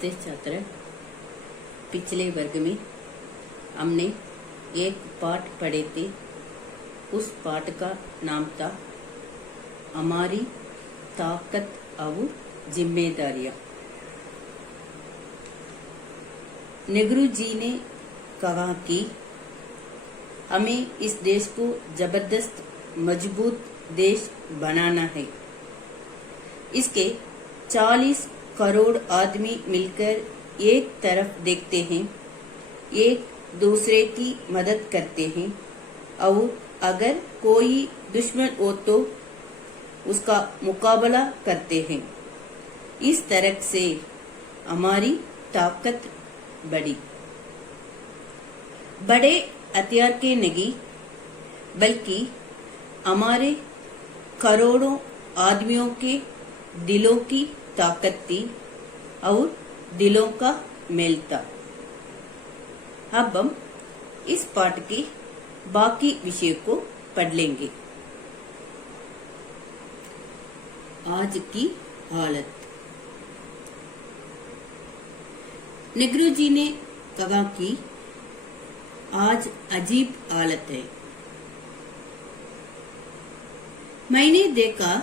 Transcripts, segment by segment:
नमस्ते छात्र। पिछले वर्ग में हमने एक पाठ पढ़े थे। उस पाठ का नाम था हमारी ताकत और जिम्मेदारियां। नेहरू जी ने कहा कि हमें इस देश को जबरदस्त मजबूत देश बनाना है। इसके 40 करोड़ आदमी मिलकर एक तरफ देखते हैं, एक दूसरे की मदद करते हैं और अगर कोई दुश्मन हो तो उसका मुकाबला करते हैं। इस तरह से हमारी ताकत बढ़ी। बड़े हथियार के नहीं बल्कि हमारे करोड़ों आदमियों के दिलों की ताकत थी और दिलों का मेल था। अब हम इस पाठ के बाकी विषय को पढ़ लेंगे। आज की हालत। नेहरू जी ने कहा कि आज अजीब हालत है। मैंने देखा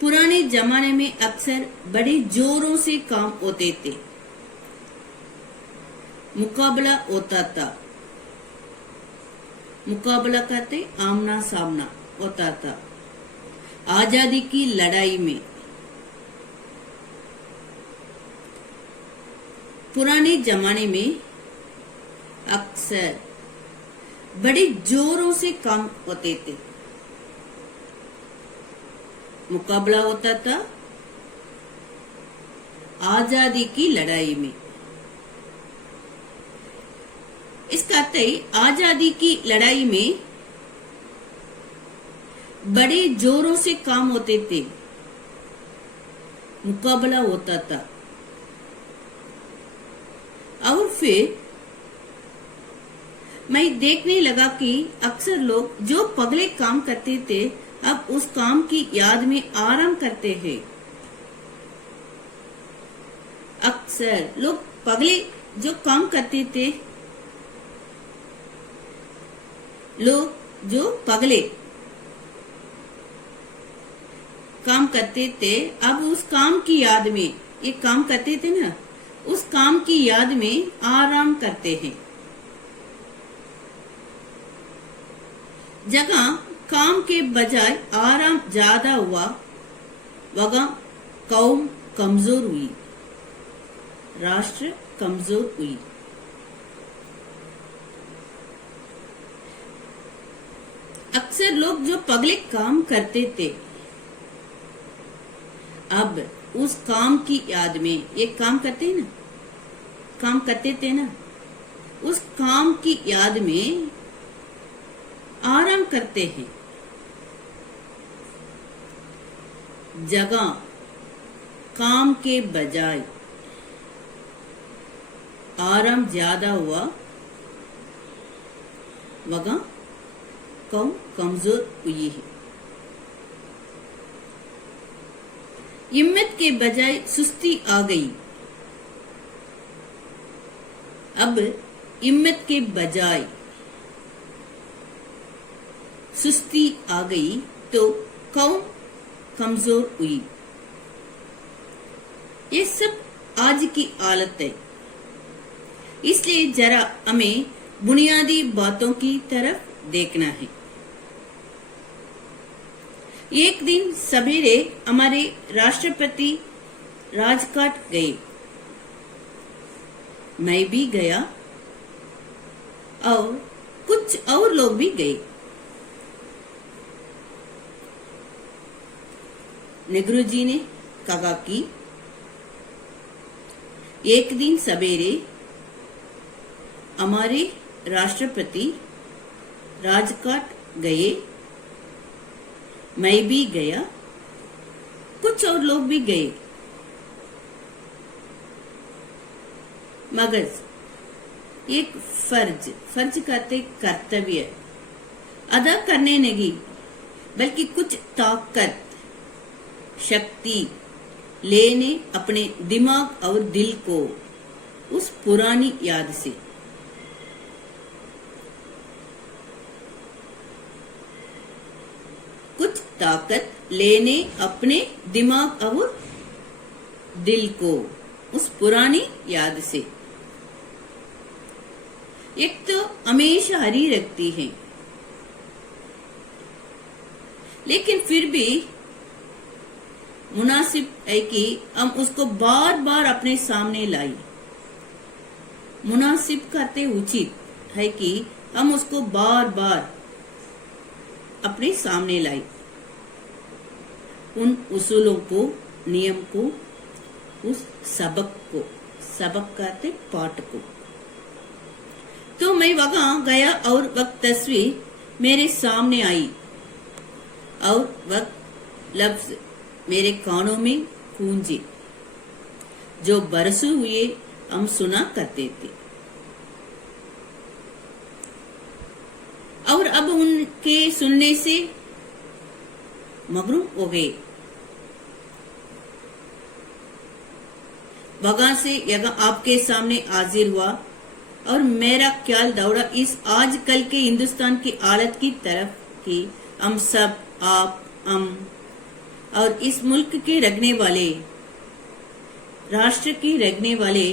पुराने जमाने में अक्सर बड़े जोरों से काम होते थे, मुकाबला होता था। मुकाबला करते आमना सामना होता था। आजादी की लड़ाई में पुराने जमाने में अक्सर बड़े जोरों से काम होते थे, मुकाबला होता था आजादी की लड़ाई में। इसका अर्थ है आजादी की लड़ाई में बड़े जोरों से काम होते थे, मुकाबला होता था। और फिर मैं देखने लगा कि अक्सर लोग जो पगले काम करते थे अब उस काम की याद में आराम करते हैं। अक्सर लोग पगले जो काम करते थे, लोग जो पगले काम करते थे अब उस काम की याद में, ये काम करते थे ना, उस काम की याद में आराम करते हैं। जगह काम के बजाय आराम ज्यादा हुआ, वहां कौम कमजोर हुई, राष्ट्र कमजोर हुई। अक्सर लोग जो पगले काम करते थे अब उस काम की याद में, ये काम करते ना, काम करते थे ना, उस काम की याद में आराम करते हैं। जगह काम के बजाय आराम ज्यादा हुआ, वहां कौम कमजोर हुई है। हिम्मत के बजाय सुस्ती आ गई। अब हिम्मत के बजाय सुस्ती आ गई तो कौम कमजोर हुई। ये सब आज की हालत है। इसलिए जरा हमें बुनियादी बातों की तरफ देखना है। एक दिन सवेरे हमारे राष्ट्रपति राजघाट गए। मैं भी गया और कुछ और लोग भी गए। नेहरू जी ने कहा कि एक दिन सवेरे हमारे राष्ट्रपति राजघाट गए, मैं भी गया, कुछ और लोग भी गए। मगर एक फर्ज कहते कर्तव्य अदा करने नहीं बल्कि कुछ ताकत, शक्ति लेने अपने दिमाग और दिल को उस पुरानी याद से। कुछ ताकत लेने अपने दिमाग और दिल को उस पुरानी याद से। एक तो हमेशा हरी रखती है, लेकिन फिर भी मुनासिब है कि हम उसको बार बार अपने सामने लाई। मुनासिब करते उचित है कि हम उसको बार बार अपने सामने लाई। उन उसूलों को, नियम को, उस सबक कहते पाठ को। तो मैं वहां गया और वक्त तस्वीर मेरे सामने आई और वक्त लफ्ज मेरे कानों में गूंजे, जो बरसों हुए हम सुना करते थे और अब उनके सुनने से मगरूम हो गए। वहां से यहाँ आपके सामने हाजिर हुआ और मेरा ख्याल दौड़ा इस आजकल के हिंदुस्तान की हालत की तरफ कि हम सब, आप, हम और इस मुल्क के रहने वाले, राष्ट्र के रहने वाले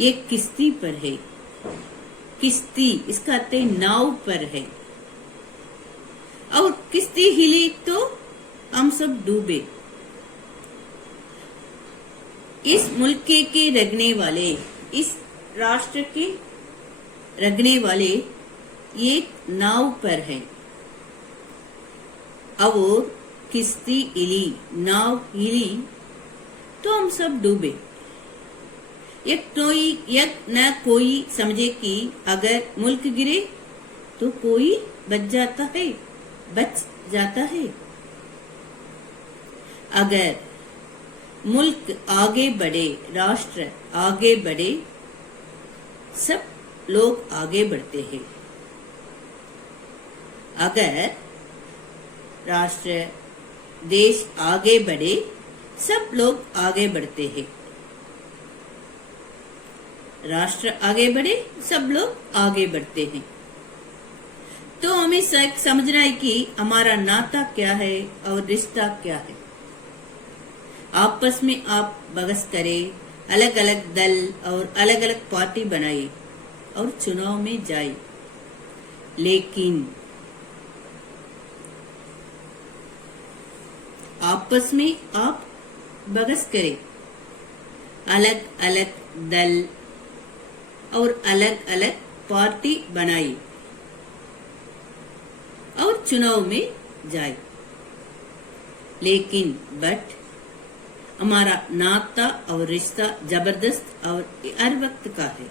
एक किश्ती पर है। किश्ती इसका अर्थ नाव पर है और किश्ती हिली तो हम सब डूबे। इस मुल्क के रहने वाले, इस राष्ट्र के रहने वाले एक नाव पर है और किश्ती हिली, नाव हिली तो हम सब डूबे। एक न कोई समझे कि अगर मुल्क गिरे तो कोई बच जाता है। अगर मुल्क आगे बढ़े, राष्ट्र आगे बढ़े, सब लोग आगे बढ़ते हैं। अगर राष्ट्र, देश आगे बढ़े, सब लोग आगे बढ़ते हैं। राष्ट्र आगे बढ़े, सब लोग आगे बढ़ते हैं। तो हमें समझना है कि हमारा नाता क्या है और रिश्ता क्या है। आपस में आप बहस करें, अलग अलग दल और अलग अलग पार्टी बनाए और चुनाव में जाए, लेकिन आपस में आप बहस करें, अलग अलग दल और अलग अलग पार्टी बनाई और चुनाव में जाए, लेकिन हमारा नाता और रिश्ता जबरदस्त और हर वक्त का है।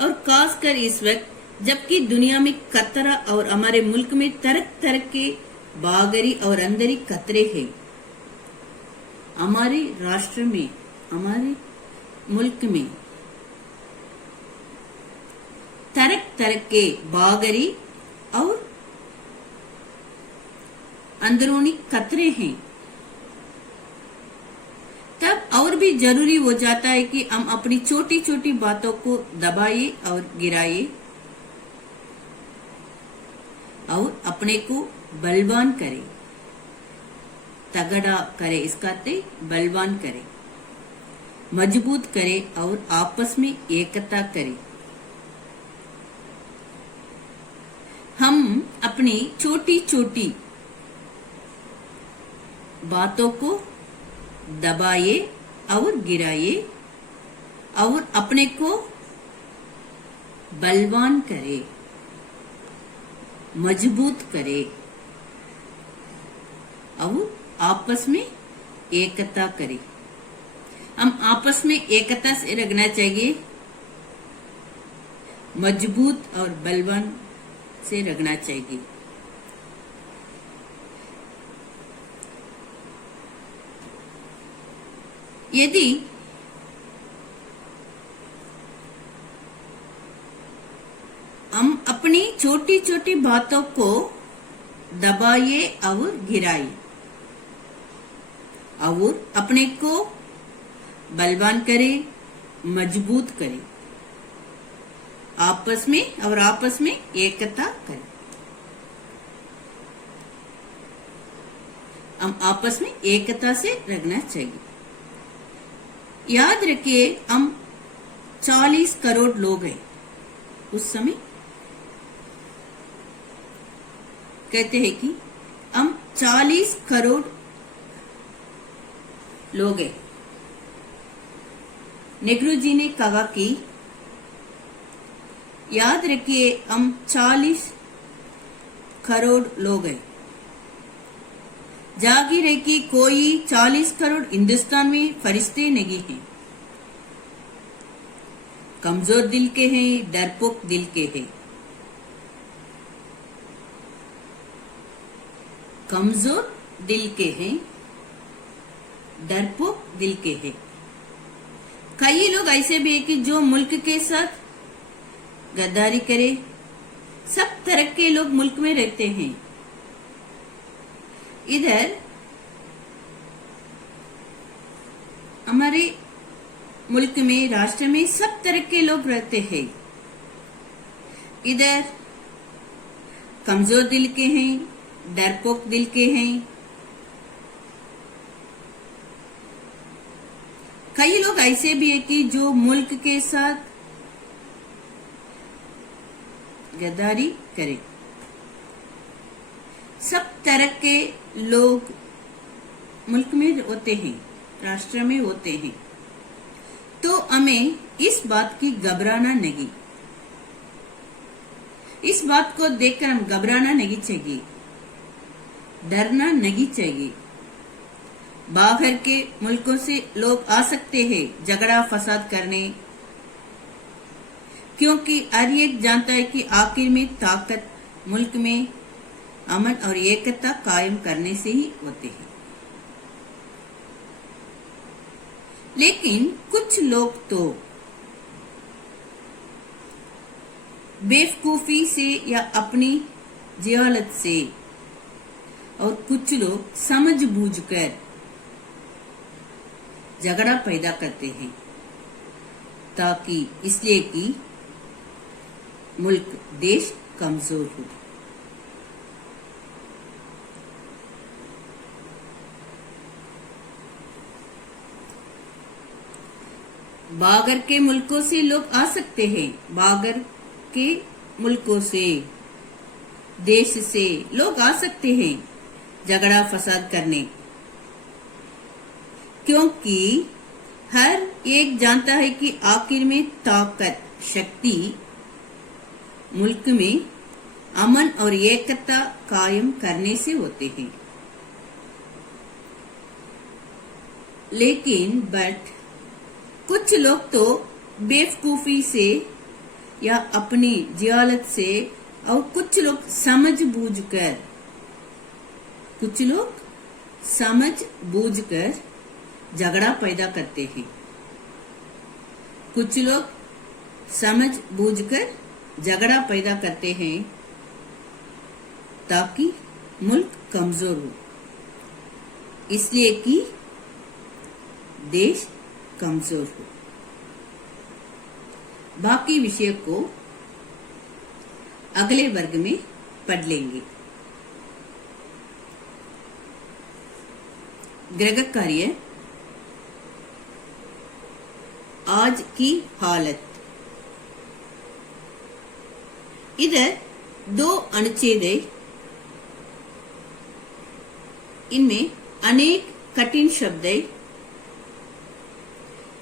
और खासकर इस वक्त जबकि दुनिया में खतरा और हमारे मुल्क में तरह तरह के बागरी और अंदरी खतरे हैं। हमारे राष्ट्र में, हमारे मुल्क में तरह तरह के बागरी और अंदरूनी खतरे हैं, तब और भी जरूरी हो जाता है कि हम अपनी छोटी छोटी बातों को दबाए और गिराए और अपने को बलवान करे, तगड़ा करे, इसका अर्थ बलवान करे, मजबूत करे और आपस में एकता करे। हम अपनी छोटी छोटी बातों को दबाए और गिराए और अपने को बलवान करे, मजबूत करे और आपस में एकता करे। हम आपस में एकता से रखना चाहिए, मजबूत और बलवान से रखना चाहिए। यदि हम अपनी छोटी छोटी बातों को दबाए और गिराए और अपने को बलवान करे, मजबूत करे, आपस में एकता करे। हम आपस में एकता से रहना चाहिए। याद रखिए, हम 40 करोड़ लोग हैं। उस समय कहते हैं कि हम 40 करोड़ लोग हैं। नेहरू जी ने कहा कि याद रखिए, हम 40 करोड़ लोग हैं। जागीर है कि कोई 40 करोड़ हिंदुस्तान में फरिश्ते नहीं हैं। कमजोर दिल के हैं, डरपोक दिल के हैं। कमजोर दिल के हैं, डरपोक दिल के हैं। कई लोग ऐसे भी है कि जो मुल्क के साथ गद्दारी करे। सब तरह के लोग मुल्क में रहते हैं। इधर हमारे मुल्क में, राष्ट्र में सब तरह के लोग रहते हैं। इधर कमजोर दिल के हैं, डरपोक दिल के हैं। कई लोग ऐसे भी है कि जो मुल्क के साथ गद्दारी करे। सब तरह के लोग मुल्क में होते हैं, राष्ट्र में होते हैं। तो हमें इस बात की घबराना नहीं। इस बात को देखकर हम घबराना नहीं चाहिए, डरना नहीं चाहिए। बाहर के मुल्कों से लोग आ सकते हैं झगड़ा फसाद करने, क्योंकि हर एक जानता है कि आखिर में ताकत मुल्क में अमन और एकता कायम करने से ही होते हैं। लेकिन कुछ लोग तो बेवकूफी से या अपनी जिहालत से, और कुछ लोग समझ बूझकर झगड़ा पैदा करते हैं, ताकि इसलिए कि मुल्क, देश कमजोर हो। बागर के मुल्कों से लोग आ सकते हैं। बागर के मुल्कों से, देश से लोग आ सकते हैं झगड़ा फसाद करने, क्योंकि हर एक जानता है कि आखिर में ताकत, शक्ति मुल्क में अमन और एकता कायम करने से होते हैं। लेकिन कुछ लोग तो बेवकूफी से या अपनी जिहालत से, और कुछ लोग समझ बूझकर झगड़ा पैदा करते हैं। कुछ लोग समझ बूझकर झगड़ा पैदा करते हैं ताकि मुल्क कमजोर हो, इसलिए कि देश कमजोर हो। बाकी विषय को अगले वर्ग में पढ़ लेंगे। ग्रह कार्य, आज की हालत। इधर 2 अनुच्छेद है। इनमें अनेक कठिन शब्द है।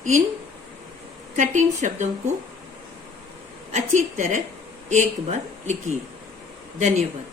इन कठिन शब्दों को अच्छी तरह एक बार लिखिए। धन्यवाद।